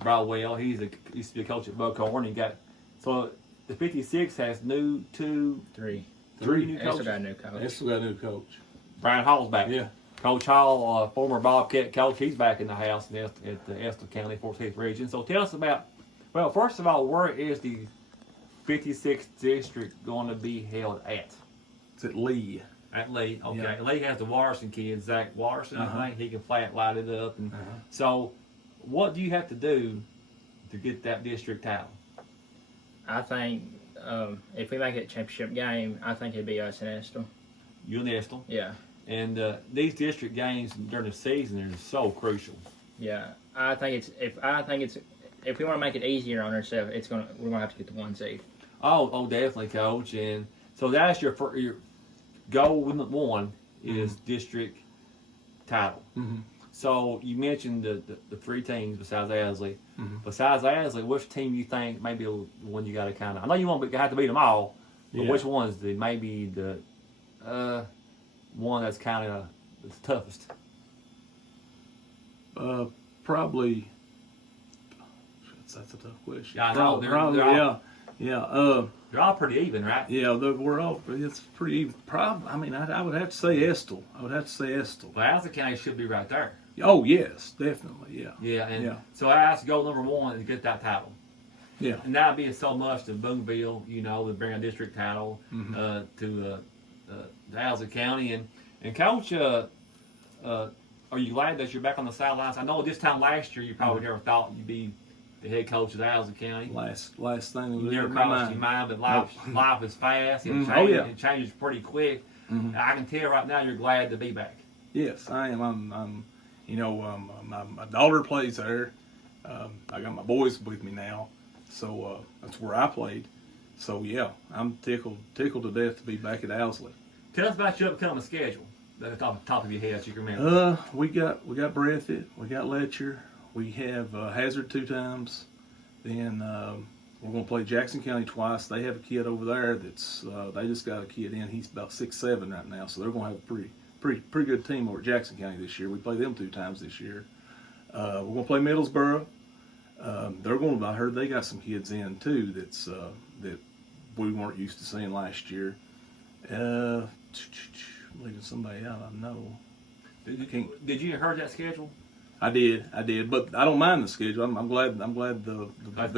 Broadwell. He used to be a coach at Buckhorn. So the 56 has three new coaches. They still got a new coach. Brian Hall's back. Yeah. Coach Hall, former Bobcat coach, he's back in the house at the Estill County 14th region. So tell us about, well, first of all, where is the 56th district going to be held at? It's at Lee. At Lee, okay. Yeah. Lee has the Watterson kid, Zach Watterson, I think. He can light it up. And so what do you have to do to get that district title? I think if we make it a championship game, I think it'd be us and Estill. You and Estill? Yeah. And these district games during the season are so crucial. Yeah, I think if we want to make it easier on ourselves, we're gonna have to get the 1 seed. Oh, definitely, Coach. And so that's your goal. One is district title. So you mentioned the three teams besides Owsley. Besides Owsley, which team you think maybe the one you got to kind of? I know you won't have to beat them all, but which one is maybe the one that's kind of the toughest? Probably. That's a tough question. Yeah, I know. They're all pretty even, right? Yeah, we're all. It's pretty even. I mean, I would have to say Estill. Well, Owsley County should be right there. Oh yes, definitely. Yeah. Yeah, and so that's goal number one to get that title. Yeah. And that'd be so much to Boonville, to bring a district title to Owsley County. And Coach, are you glad that you're back on the sidelines? I know this time last year you probably never thought you'd be the head coach of Owsley County. Last thing you never crossed your mind, but life is fast. It changes pretty quick. I can tell right now you're glad to be back. Yes, I am. My daughter plays there. I got my boys with me now, so that's where I played. So yeah, I'm tickled to death to be back at Owsley. Tell us about your upcoming schedule. At the top of your head, so you can remember. We got Breathitt, we got Letcher, we have Hazard 2 times. Then we're gonna play Jackson County twice. They have a kid over there that's they just got a kid in. He's about 6'7" right now, so they're gonna have a pretty good team over at Jackson County this year. We play them 2 times this year. We're gonna play Middlesboro. I heard they got some kids in too that we weren't used to seeing last year. Leaving somebody out, I know. Did you hear that schedule? I did, but I don't mind the schedule. I'm glad the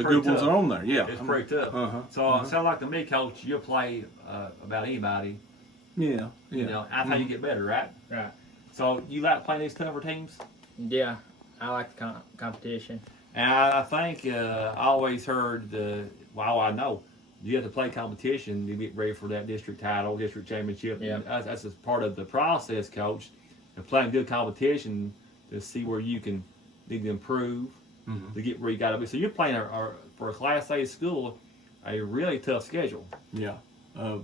good ones are on there. Yeah, it's pretty tough. So it sounds like to me, Coach, you'll play about anybody. Yeah. That's how you get better, right? Right. So you like playing these tougher teams? Yeah, I like the competition. And I think I always heard I know. You have to play competition to get ready for that district title, district championship. Yeah. That's just part of the process, Coach. And playing good competition to see where you can need to improve to get where you got to be. So you're playing for a Class A school a really tough schedule. Yeah.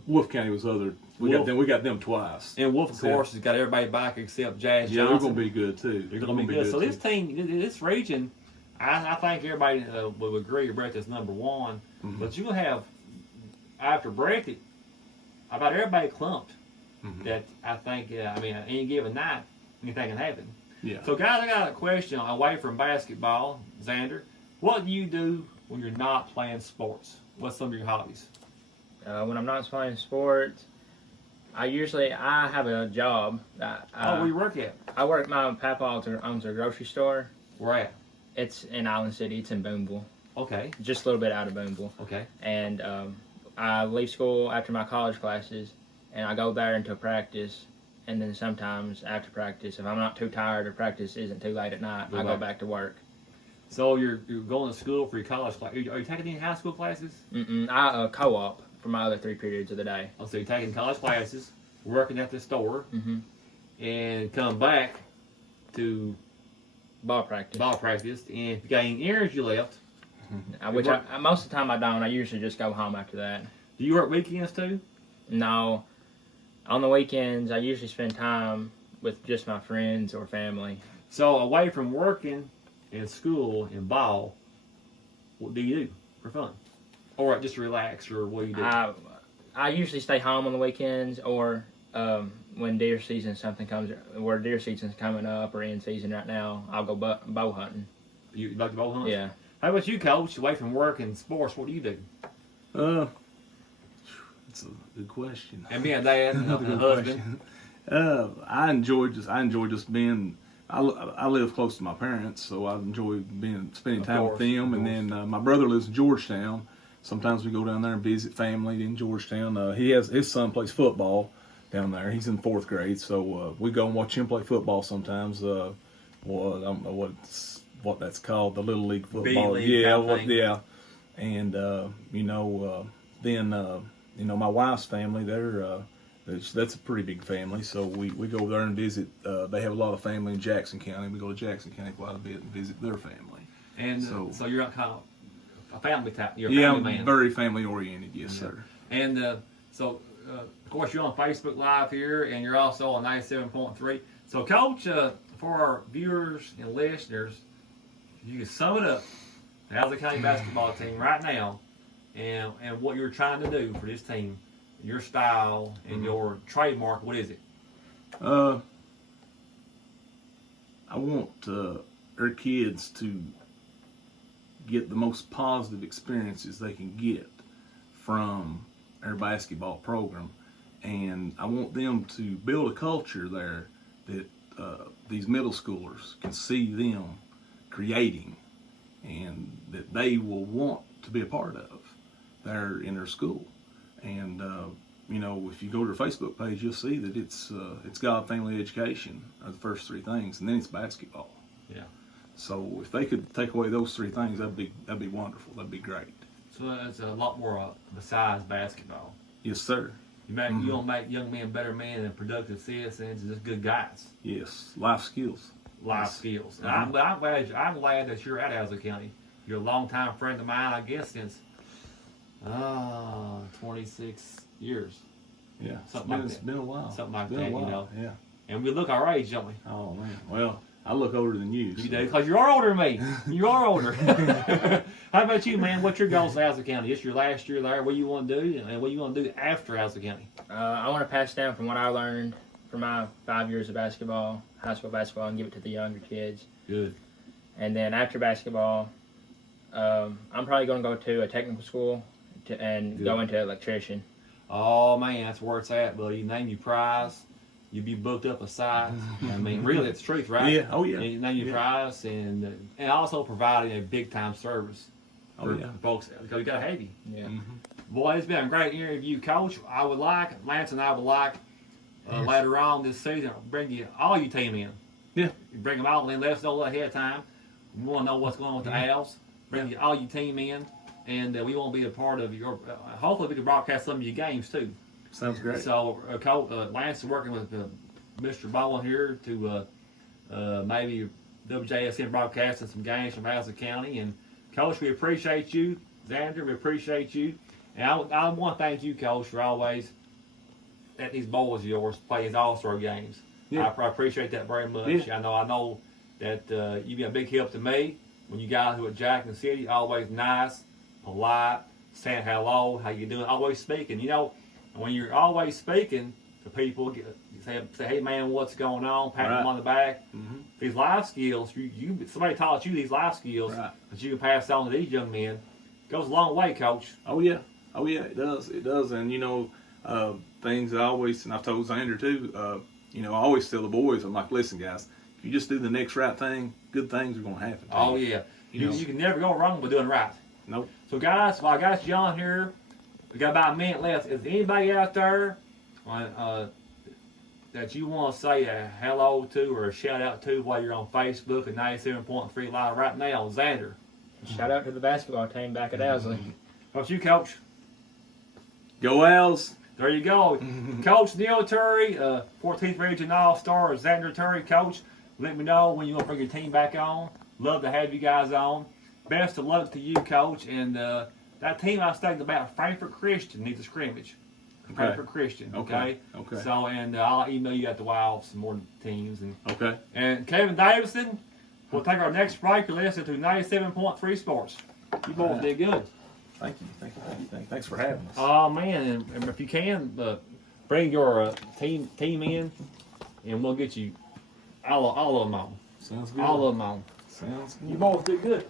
Wolf County was other. We got them twice. And Wolf, of course, has got everybody back except Jazz Johnson. Yeah, they're going to be good too. They're going to be good. So this team, this region, I think everybody will agree Breathitt is number one. But you're going to have, after Breathitt, about everybody clumped. That I think, any given night, anything can happen. Yeah. So, guys, I got a question away from basketball. Xander, what do you do when you're not playing sports? What's some of your hobbies? When I'm not playing sports, I have a job. Where you work at? I work. My papa owns a grocery store. Where at? It's in Island City. It's in Boonville. Okay. Just a little bit out of Boonville. Okay. And I leave school after my college classes, and I go there until practice. And then sometimes after practice, if I'm not too tired or practice isn't too late at night, I go back to work. So you're going to school for your college class. Are you taking any high school classes? I co-op for my other 3 periods of the day. Oh, so you're taking college classes, working at the store, and come back to ball practice. And if you got any errands you left, which most of the time I don't. I usually just go home after that. Do you work weekends too? No. On the weekends, I usually spend time with just my friends or family. So away from working in school and ball, what do you do for fun? Or just relax, or what do you do? I usually stay home on the weekends, or when deer season's coming up or in season right now, I'll go bow hunting. You like the bow hunts? Yeah. How about you, Coach? Away from work and sports, what do you do? That's a good question. And being a dad and a husband. I enjoy just being. I live close to my parents, so I enjoy spending time with them. And then my brother lives in Georgetown. Sometimes we go down there and visit family in Georgetown. His son plays football down there. He's in 4th grade, so we go and watch him play football sometimes. Well, I don't know what that's called, the little league football. B-league And then my wife's family, that's a pretty big family, so we go there and visit. They have a lot of family in Jackson County. We go to Jackson County quite a bit and visit their family. And so you're kind of a family type. You're a family man. I'm very family oriented. Yes, sir. And of course, you're on Facebook Live here, and you're also on 97.3. So, Coach, for our viewers and listeners, you can sum it up. The Owsley County basketball team right now, and what you're trying to do for this team, your style and your trademark. What is it? I want our kids to get the most positive experiences they can get from our basketball program, and I want them to build a culture there that these middle schoolers can see them creating, and that they will want to be a part of there in their school. And if you go to their Facebook page, you'll see that it's God, family, education are the first 3 things, and then it's basketball. Yeah. So if they could take away those 3 things, that'd be wonderful. That'd be great. So that's a lot more besides basketball. Yes, sir. You don't make young men better men and productive citizens, just good guys. Yes, life skills. Life skills. And I'm glad that you're at Owsley County. You're a longtime friend of mine, I guess, since 26 years. Yeah, It's been a while. Something like that, Yeah. And we look our age, don't we? Oh man. Well, I look older than you. You do, because you are older than me. You are older. How about you, man? What's your goals at Owsley County? It's your last year there. What do you want to do, and what do you want to do after Owsley County? I want to pass down from what I learned from my 5 years of basketball, high school basketball, and give it to the younger kids. Good. And then after basketball, I'm probably going to go to a technical school and go into electrician. Oh man, that's where it's at, buddy. You name your prize, you be booked up a site. I mean, really, it's the truth, right? Yeah. Oh yeah. And you name your prize, and also providing a big time service for folks, because you got to have you. Yeah. Mm-hmm. Boy, it's been a great interview, Coach. Lance and I would like later on this season bring you all your team in. Yeah. Bring them all in. Let us know ahead of time. We want to know what's going on with the Owls. Bring all your team in. And we want to be a part of your. Hopefully, we can broadcast some of your games too. Sounds great. So, Lance is working with Mr. Bowen here to maybe WJSN broadcasting some games from Owsley County. And Coach, we appreciate you. Xander, we appreciate you. And I want to thank you, Coach, for always letting these boys of yours play his All-Star games. Yeah. I appreciate that very much. Yeah. I know that you've been a big help to me. When you guys who are at Jackson City, always nice, polite, saying hello, how you doing, always speaking. When you're always speaking to people, say, hey man, what's going on, pat them on the back. Mm-hmm. These life skills, somebody taught you these life skills that you can pass on to these young men. Goes a long way, Coach. Oh yeah, it does. And things I always, and I've told Xander too. I always tell the boys, I'm like, listen, guys, if you just do the next right thing, good things are going to happen. Oh yeah, you can never go wrong with doing right. Nope. So guys, while I got you on here, we got about a minute left. Is anybody out there that you want to say a hello to or a shout out to while you're on Facebook at 97.3 Live right now? Xander. Shout out to the basketball team back at Owsley. How about you, Coach? Go Owls. There you go. Coach Neil Turry, 14th Region All-Star, Xander Turry. Coach, let me know when you want to bring your team back on. Love to have you guys on. Best of luck to you, Coach. And that team I was thinking about, Frankfort Christian, needs a scrimmage. Frankfort Christian, okay? Okay. So, and I'll email you at the Wild some more teams. Okay. And Kevin Davison, we'll take our next break. You're listening to 97.3 Sports. You boys did good. Thank you. Thanks for having us. Oh, man. And if you can, bring your team in, and we'll get you all of them on. Sounds good. All of them on. Sounds good. You both did good.